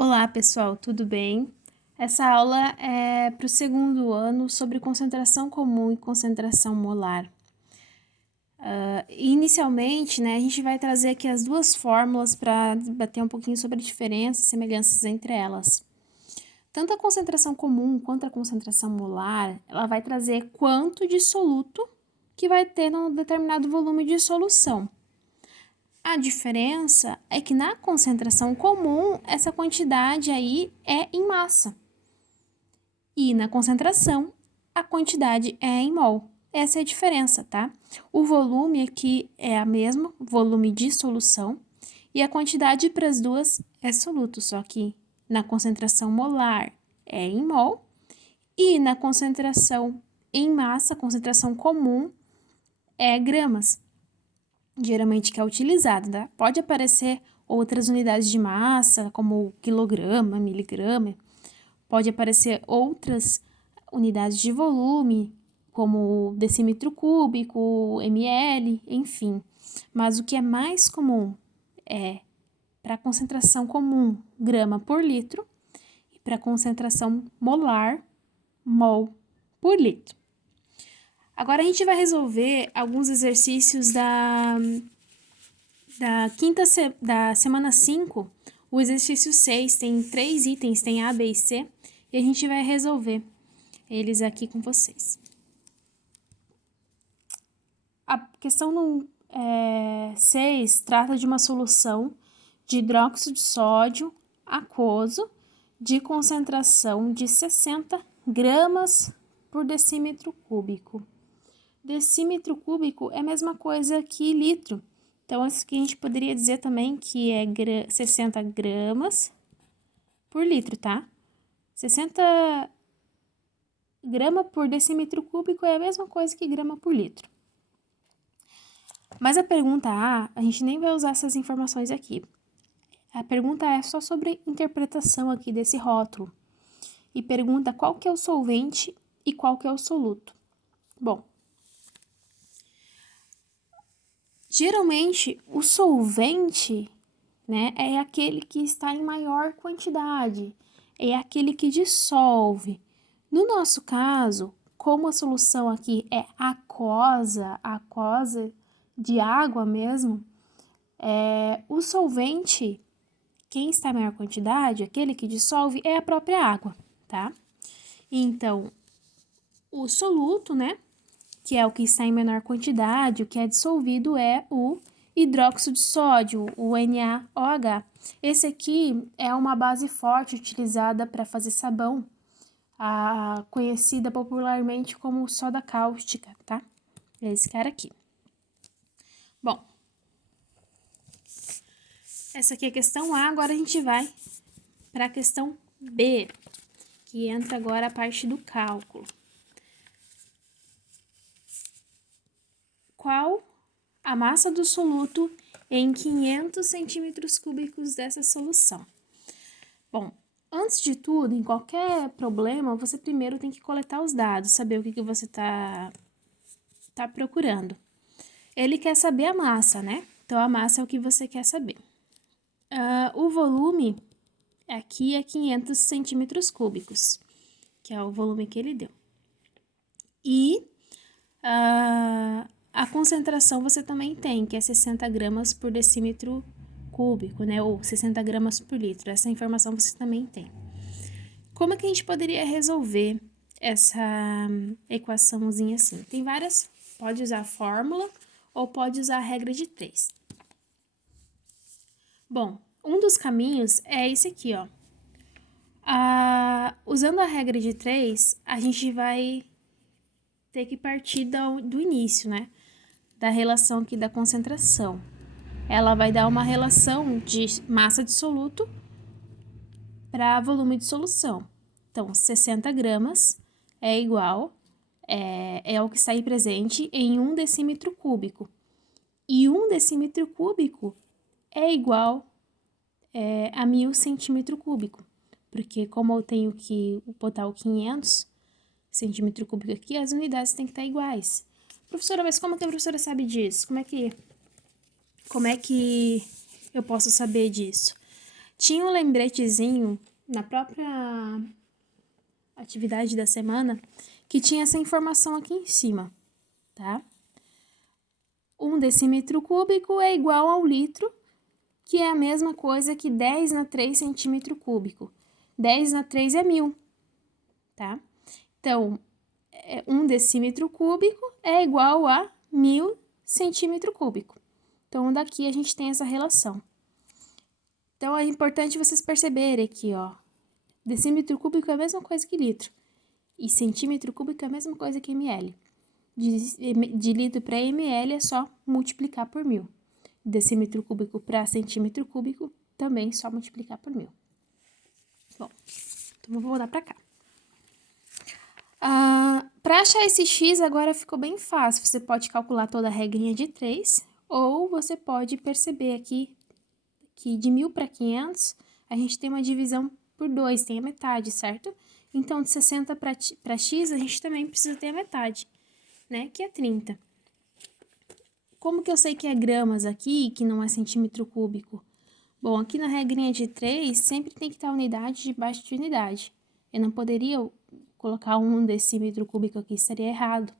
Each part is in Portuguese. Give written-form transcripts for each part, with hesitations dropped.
Olá, pessoal, tudo bem? Essa aula é para o segundo ano sobre concentração comum e concentração molar. Inicialmente, a gente vai trazer aqui as duas fórmulas para debater um pouquinho sobre diferenças e semelhanças entre elas. Tanto a concentração comum quanto a concentração molar, ela vai trazer quanto de soluto que vai ter num determinado volume de solução. A diferença é que na concentração comum, essa quantidade aí é em massa. E na concentração, a quantidade é em mol. Essa é a diferença, tá? O volume aqui é a mesma, volume de solução, e a quantidade para as duas é soluto, só que na concentração molar é em mol, e na concentração em massa, concentração comum, é gramas, geralmente que é utilizado, tá? Pode aparecer outras unidades de massa, como quilograma, miligrama, pode aparecer outras unidades de volume, como decímetro cúbico, ml, enfim. Mas o que é mais comum é para a concentração comum, grama por litro, e para a concentração molar, mol por litro. Agora a gente vai resolver alguns exercícios da semana 5, o exercício 6 tem 3 itens, tem A, B e C, e a gente vai resolver eles aqui com vocês. A questão 6 trata de uma solução de hidróxido de sódio aquoso de concentração de 60 gramas por decímetro cúbico. Decímetro cúbico é a mesma coisa que litro. Então, isso aqui a gente poderia dizer também que é 60 gramas por litro, tá? 60 grama por decímetro cúbico é a mesma coisa que grama por litro. Mas a pergunta a gente nem vai usar essas informações aqui. A pergunta é só sobre interpretação aqui desse rótulo. E pergunta qual que é o solvente e qual que é o soluto. Bom, geralmente o solvente, é aquele que está em maior quantidade, é aquele que dissolve. No nosso caso, como a solução aqui é aquosa de água mesmo, o solvente, quem está em maior quantidade, aquele que dissolve, é a própria água, tá? Então, o soluto, que é o que está em menor quantidade, o que é dissolvido é o hidróxido de sódio, o NaOH. Esse aqui é uma base forte utilizada para fazer sabão, conhecida popularmente como soda cáustica, tá? É esse cara aqui. Bom, essa aqui é a questão A, agora a gente vai para a questão B, que entra agora a parte do cálculo. Qual a massa do soluto em 500 centímetros cúbicos dessa solução? Bom, antes de tudo, em qualquer problema, você primeiro tem que coletar os dados, saber o que você tá procurando. Ele quer saber a massa, Então, a massa é o que você quer saber. O volume aqui é 500 centímetros cúbicos, que é o volume que ele deu. E a concentração você também tem, que é 60 gramas por decímetro cúbico, Ou 60 gramas por litro. Essa informação você também tem. Como é que a gente poderia resolver essa equaçãozinha assim? Tem várias, pode usar a fórmula ou pode usar a regra de 3. Bom, um dos caminhos é esse aqui, ó. Usando a regra de 3, a gente vai ter que partir do início, Da relação aqui da concentração. Ela vai dar uma relação de massa de soluto para volume de solução. Então, 60 gramas é igual, é o que está aí presente em 1 decímetro cúbico. E 1 decímetro cúbico é igual a 1000 centímetro cúbico. Porque como eu tenho que botar o 500 centímetro cúbico aqui, as unidades têm que estar iguais. Professora, mas como que a professora sabe disso? Como é que eu posso saber disso? tinha um lembretezinho na própria atividade da semana que tinha essa informação aqui em cima, tá? 1 decímetro cúbico é igual ao litro, que é a mesma coisa que 10 na 3 centímetro cúbico. 10 na 3 é 1000, tá? Então, 1 decímetro cúbico é igual a 1000 centímetro cúbico. Então, daqui a gente tem essa relação. Então, é importante vocês perceberem aqui, ó. Decímetro cúbico é a mesma coisa que litro. E centímetro cúbico é a mesma coisa que ml. De litro para ml é só multiplicar por 1000. Decímetro cúbico para centímetro cúbico também só multiplicar por 1000. Bom, então vou voltar para cá. Para achar esse x agora ficou bem fácil. Você pode calcular toda a regrinha de 3, ou você pode perceber aqui que de 1000 para 500 a gente tem uma divisão por 2, tem a metade, certo? Então, de 60 para x, a gente também precisa ter a metade, né? Que é 30. Como que eu sei que é gramas aqui e que não é centímetro cúbico? Bom, aqui na regrinha de 3, sempre tem que estar unidade debaixo de unidade. Eu não poderia colocar 1 decímetro cúbico aqui, estaria errado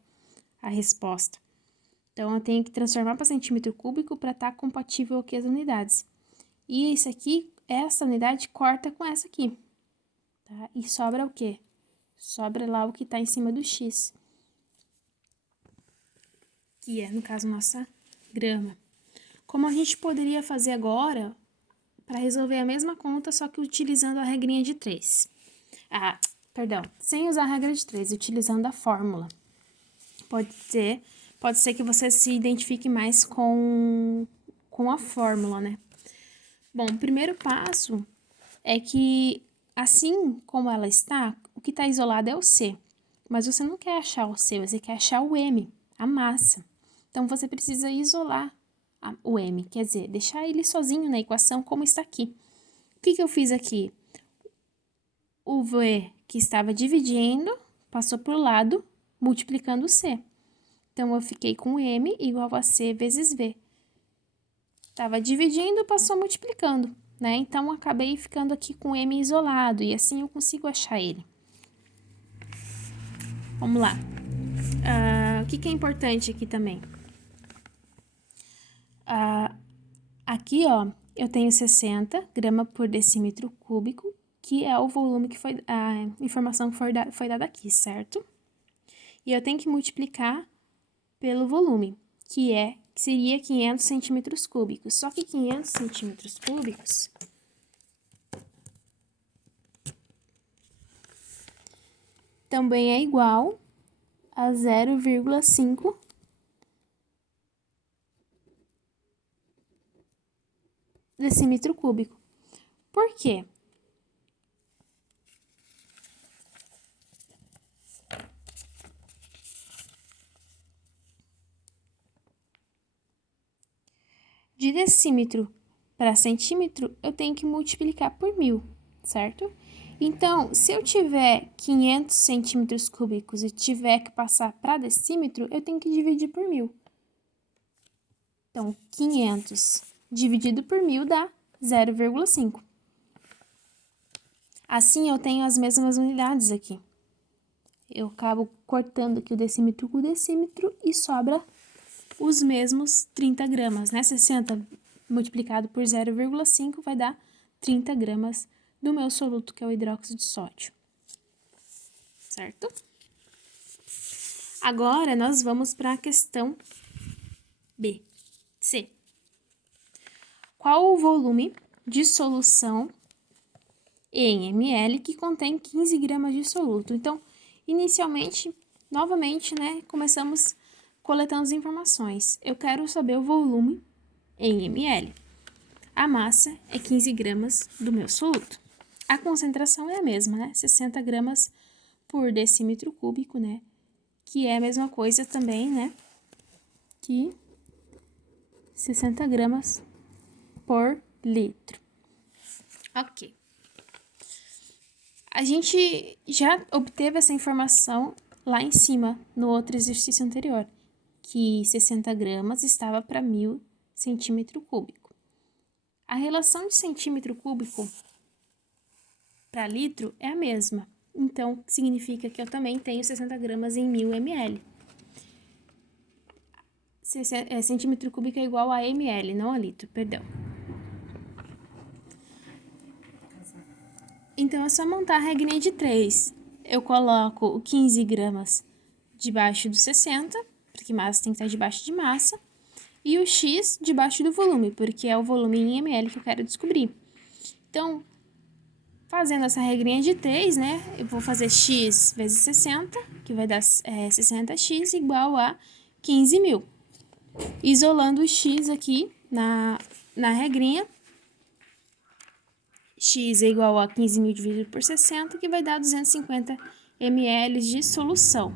a resposta. Então, eu tenho que transformar para centímetro cúbico para estar compatível aqui as unidades. E esse aqui, essa unidade corta com essa aqui, tá? E sobra o quê? Sobra lá o que está em cima do x, que é, no caso, nossa grama. Como a gente poderia fazer agora para resolver a mesma conta, só que utilizando a regrinha de 3? Sem usar a regra de 3, utilizando a fórmula. Pode ser que você se identifique mais com a fórmula, né? Bom, o primeiro passo é que, assim como ela está, o que está isolado é o C. Mas você não quer achar o C, você quer achar o M, a massa. Então, você precisa isolar o M, quer dizer, deixar ele sozinho na equação como está aqui. O que eu fiz aqui? O V que estava dividindo passou para o lado, multiplicando o C. Então, eu fiquei com M igual a C vezes V. Estava dividindo, passou multiplicando, né? Então, acabei ficando aqui com M isolado, e assim eu consigo achar ele. Vamos lá. O que é importante aqui também? Aqui, ó, eu tenho 60 gramas por decímetro cúbico, que é o volume que foi, a informação que foi dada aqui, certo? E eu tenho que multiplicar pelo volume, que seria 500 centímetros cúbicos. Só que 500 centímetros cúbicos também é igual a 0,5 decímetro cúbico. Por quê? De decímetro para centímetro, eu tenho que multiplicar por 1000, certo? Então, se eu tiver 500 centímetros cúbicos e tiver que passar para decímetro, eu tenho que dividir por 1000. Então, 500 dividido por 1000 dá 0,5. Assim, eu tenho as mesmas unidades aqui. Eu acabo cortando aqui o decímetro com o decímetro e sobra os mesmos 30 gramas, né? 60 multiplicado por 0,5 vai dar 30 gramas do meu soluto, que é o hidróxido de sódio. Certo? Agora, nós vamos para a questão C. Qual o volume de solução em ml que contém 15 gramas de soluto? Então, inicialmente, novamente, né, começamos coletando as informações. Eu quero saber o volume em ml. A massa é 15 gramas do meu soluto. A concentração é a mesma, né? 60 gramas por decímetro cúbico, né? Que é a mesma coisa também, né? Que 60 gramas por litro. Ok. A gente já obteve essa informação lá em cima, no outro exercício anterior, que 60 gramas estava para 1000 centímetro cúbico. A relação de centímetro cúbico para litro é a mesma. Então, significa que eu também tenho 60 gramas em 1000 ml. Centímetro cúbico é igual a ml, não a litro, perdão. Então, é só montar a regrinha de 3. Eu coloco 15 gramas debaixo do 60, porque massa tem que estar debaixo de massa, e o X debaixo do volume, porque é o volume em ml que eu quero descobrir. Então, fazendo essa regrinha de 3, né, eu vou fazer X vezes 60, que vai dar 60x igual a 15.000. Isolando o X aqui na regrinha, X é igual a 15.000 dividido por 60, que vai dar 250 ml de solução.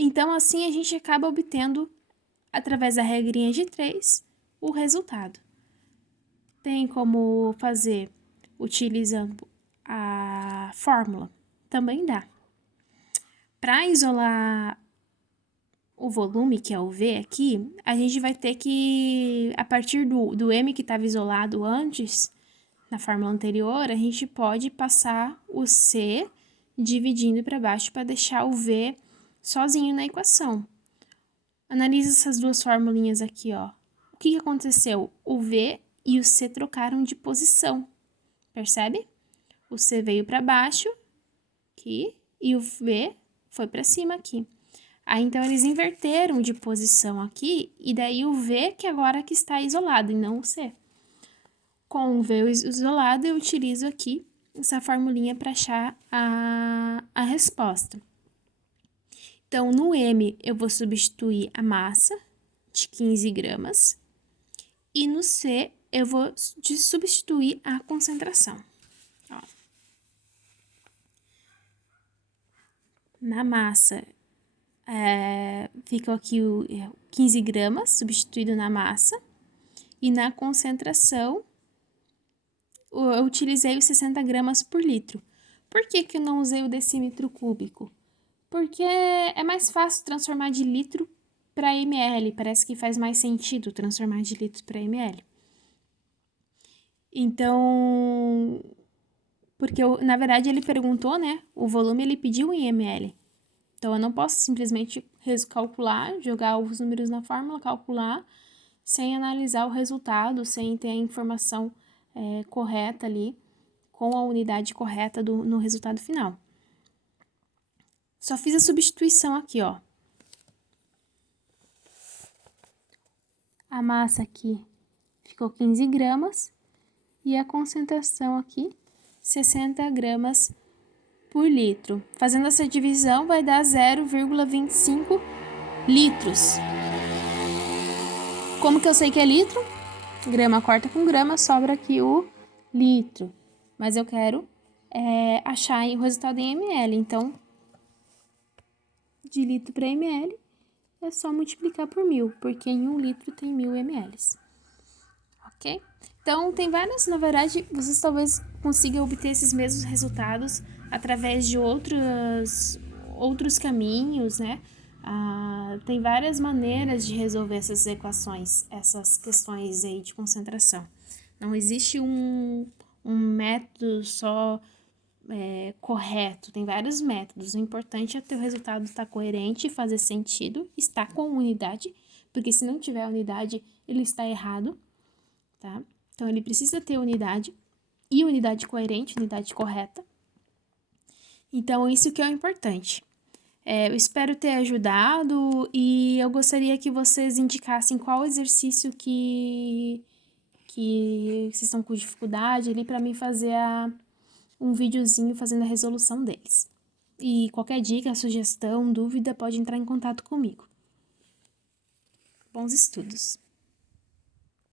Então, assim, a gente acaba obtendo, através da regrinha de 3, o resultado. Tem como fazer utilizando a fórmula? Também dá. Para isolar o volume, que é o V aqui, a gente vai ter que, a partir do M que estava isolado antes, na fórmula anterior, a gente pode passar o C dividindo para baixo para deixar o V sozinho na equação. Analisa essas duas formulinhas aqui, ó. O que aconteceu? O V e o C trocaram de posição, percebe? O C veio para baixo, aqui, e o V foi para cima aqui. Aí, então, eles inverteram de posição aqui, e daí o V que agora que está isolado, e não o C. Com o V isolado, eu utilizo aqui essa formulinha para achar a resposta. Então, no M, eu vou substituir a massa de 15 gramas, e no C, eu vou substituir a concentração. Ó. Na massa, fica aqui o 15 gramas substituído na massa, e na concentração, eu utilizei os 60 gramas por litro. Por que que eu não usei o decímetro cúbico? Porque é mais fácil transformar de litro para ml, parece que faz mais sentido transformar de litro para ml. Então, porque na verdade ele perguntou, né, o volume ele pediu em ml. Então, eu não posso simplesmente calcular, jogar os números na fórmula, calcular, sem analisar o resultado, sem ter a informação correta ali, com a unidade correta no resultado final. Só fiz a substituição aqui, ó. A massa aqui ficou 15 gramas e a concentração aqui, 60 gramas por litro. Fazendo essa divisão, vai dar 0,25 litros. Como que eu sei que é litro? Grama corta com grama, sobra aqui o litro. Mas eu quero achar o resultado em ml, então, de litro para ml, é só multiplicar por 1000, porque em 1 litro tem 1000 ml. Ok? Então, tem várias, na verdade, vocês talvez consigam obter esses mesmos resultados através de outros caminhos, né? Tem várias maneiras de resolver essas equações, essas questões aí de concentração. Não existe um método só correto, tem vários métodos. O importante é ter o resultado estar coerente, fazer sentido, estar com unidade, porque se não tiver unidade, ele está errado, tá? Então, ele precisa ter unidade, e unidade coerente, unidade correta. Então, isso que é o importante. Eu espero ter ajudado e eu gostaria que vocês indicassem qual exercício que vocês estão com dificuldade ali para mim fazer um videozinho fazendo a resolução deles. E qualquer dica, sugestão, dúvida, pode entrar em contato comigo. Bons estudos!